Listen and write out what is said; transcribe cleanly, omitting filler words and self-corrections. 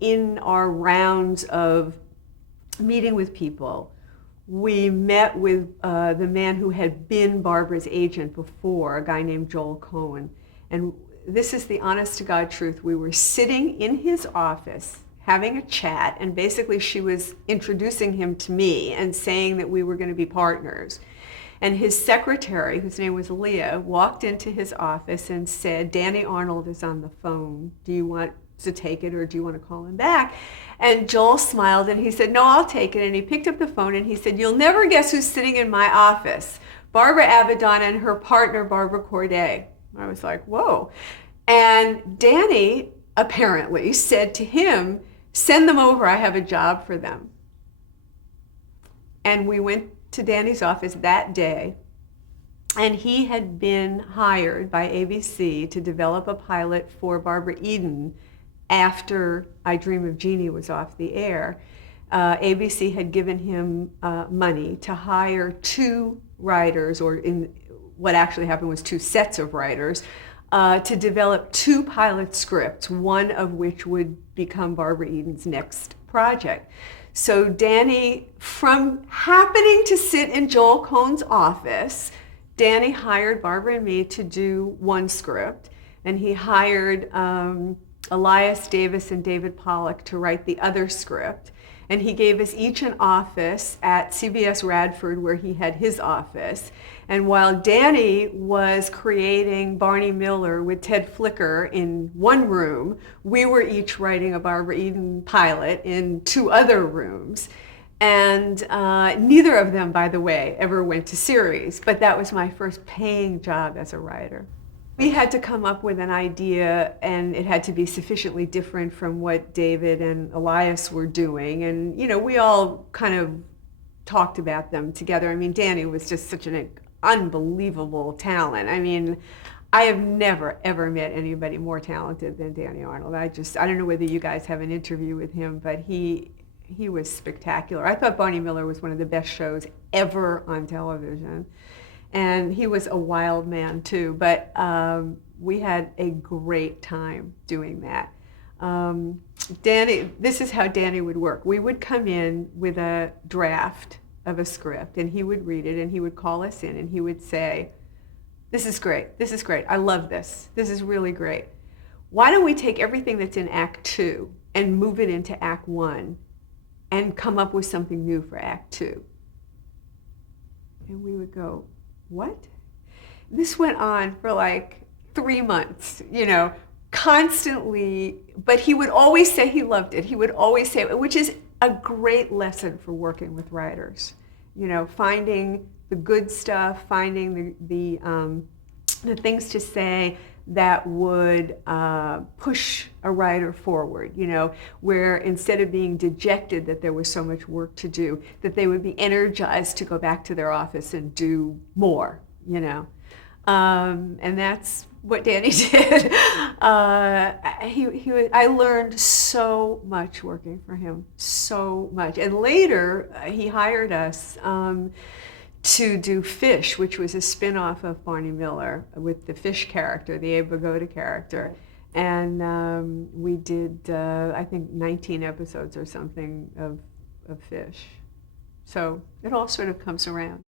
In our rounds of meeting with people, we met with the man who had been Barbara's agent before, a guy named Joel Cohen. And this is the honest to God truth. We were sitting in his office having a chat, and basically she was introducing him to me and saying that we were going to be partners. And his secretary, whose name was Leah, walked into his office and said, "Danny Arnold is on the phone. Do you want to take it, or do you want to call him back?" And Joel smiled and he said, "No, I'll take it." And he picked up the phone and he said, "You'll never guess who's sitting in my office. Barbara Avedon and her partner, Barbara Corday." I was like, whoa. And Danny apparently said to him, "Send them over, I have a job for them." And we went to Danny's office that day, and he had been hired by ABC to develop a pilot for Barbara Eden after I Dream of Jeannie was off the air. ABC had given him money to hire two writers, or in what actually happened was two sets of writers, to develop two pilot scripts, one of which would become Barbara Eden's next project. So Danny, from happening to sit in Joel Cohen's office, Danny hired Barbara and me to do one script, and he hired Elias Davis and David Pollack to write the other script. And he gave us each an office at CBS Radford, where he had his office. And while Danny was creating Barney Miller with Ted Flicker in one room, we were each writing a Barbara Eden pilot in two other rooms. And neither of them, by the way, ever went to series, but that was my first paying job as a writer. We had to come up with an idea, and it had to be sufficiently different from what David and Elias were doing. And, you know, we all kind of talked about them together. I mean, Danny was just such an unbelievable talent. I mean, I have never, ever met anybody more talented than Danny Arnold. I don't know whether you guys have an interview with him, but he was spectacular. I thought Barney Miller was one of the best shows ever on television. And he was a wild man too, but we had a great time doing that. Danny, this is how Danny would work. We would come in with a draft of a script, and he would read it, and he would call us in, and he would say, "This is great, this is great, I love this is really great. Why don't we take everything that's in Act 2 and move it into Act 1 and come up with something new for Act 2? And we would go, "What?" This went on for like 3 months, you know, constantly, but he would always say he loved it. He would always say, which is a great lesson for working with writers, you know, finding the good stuff, finding the things to say that would push a writer forward, you know, where instead of being dejected that there was so much work to do, that they would be energized to go back to their office and do more, you know. And that's what Danny did. I learned so much working for him, so much. And later, he hired us to do Fish, which was a spin-off of Barney Miller with the Fish character, the Abe Vigoda character. And we did, I think, 19 episodes or something of Fish. So it all sort of comes around.